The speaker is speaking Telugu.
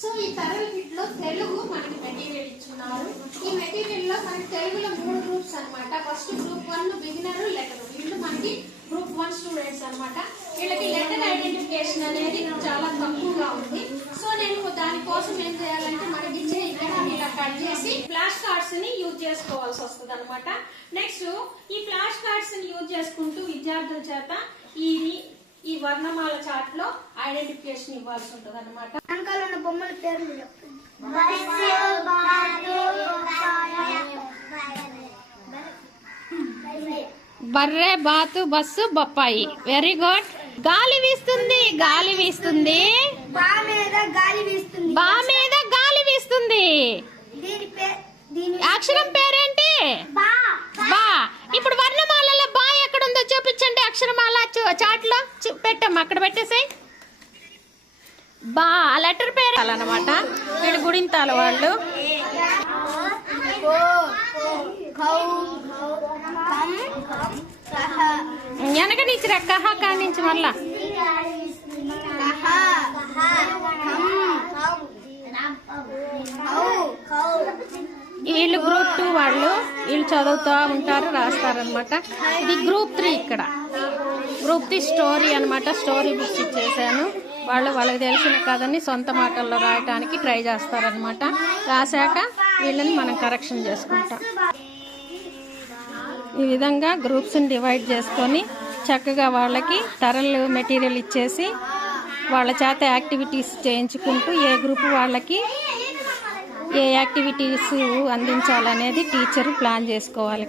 సో ఈ తరగతి కిట్ లో తెలుగు మనకి మెటీరియల్ ఇచ్చున్నారు. ఈ మెటీరియల్ లో మనకి తెలుగులో 3 గ్రూప్స్ అన్నమాట. First group 1 beginner, letter. వీళ్ళు మనకి గ్రూప్ 1 స్టూడెంట్స్ అన్నమాట. వీళ్ళకి లెటర్ ఐడెంటిఫికేషన్ అనేది చాలా తక్కువగా ఉంది. సో నేను దానికోసం ఏం చేయాలంటే మనకి ఇచ్చే ఇక్కడ ఇలా కట్ చేసి ఫ్లాష్ కార్డ్స్ ని యూజ్ చేసుకోవాల్సి వస్తుంది అనమాట. నెక్స్ట్ ఈ ఫ్లాష్ కార్డ్స్ ని యూజ్ చేసుకుంటూ విద్యార్థుల చేత ఈ వర్ణమాల చార్ట్ లో ఐడెంటిఫికేషన్ ఇవ్వాల్సి ఉంటుంది అనమాట. వెనకాల ఉన్న బొమ్మల పేర్లు బర్రె, బాతు, బస్సు, బొప్పాయి. Very good. గాలి వీస్తుంది, గాలి వీస్తుంది. బా మీద గాలి వీస్తుంది. బా మీద గాలి వీస్తుంది. అక్షరం పేరేంటి? బా. ఇప్పుడు వర్ణమాలలో బా ఎక్కడుందో చూపించండి. అక్షరమాల చాట్ లో పెట్టాము, అక్కడ పెట్టేసాయి. బా లెటర్ పేరు అన్నమాట. వీళ్ళు గుడింతాల వాళ్ళు. వెనక నుంచి కహ కాడి నుంచి మళ్ళా వీళ్ళు గ్రూప్ 2 వాళ్ళు. వీళ్ళు చదువుతూ ఉంటారు, రాస్తారనమాట. ఇది గ్రూప్ 3. ఇక్కడ గ్రూప్ 3 స్టోరీ అనమాట. స్టోరీ బుక్స్ ఇచ్చేసాను. వాళ్ళకి తెలిసిన కథని సొంత మాటల్లో రాయటానికి ట్రై చేస్తారనమాట. రాశాక వీళ్ళని మనం కరెక్షన్ చేసుకుంటాం. ఈ విధంగా గ్రూప్స్ని డివైడ్ చేసుకొని చక్కగా వాళ్ళకి తరలు మెటీరియల్ ఇచ్చేసి వాళ్ళ చేత యాక్టివిటీస్ చేయించుకుంటూ ఏ గ్రూప్ వాళ్ళకి ఏ యాక్టివిటీస్ అందించాలనేది టీచర్ ప్లాన్ చేసుకోవాలి.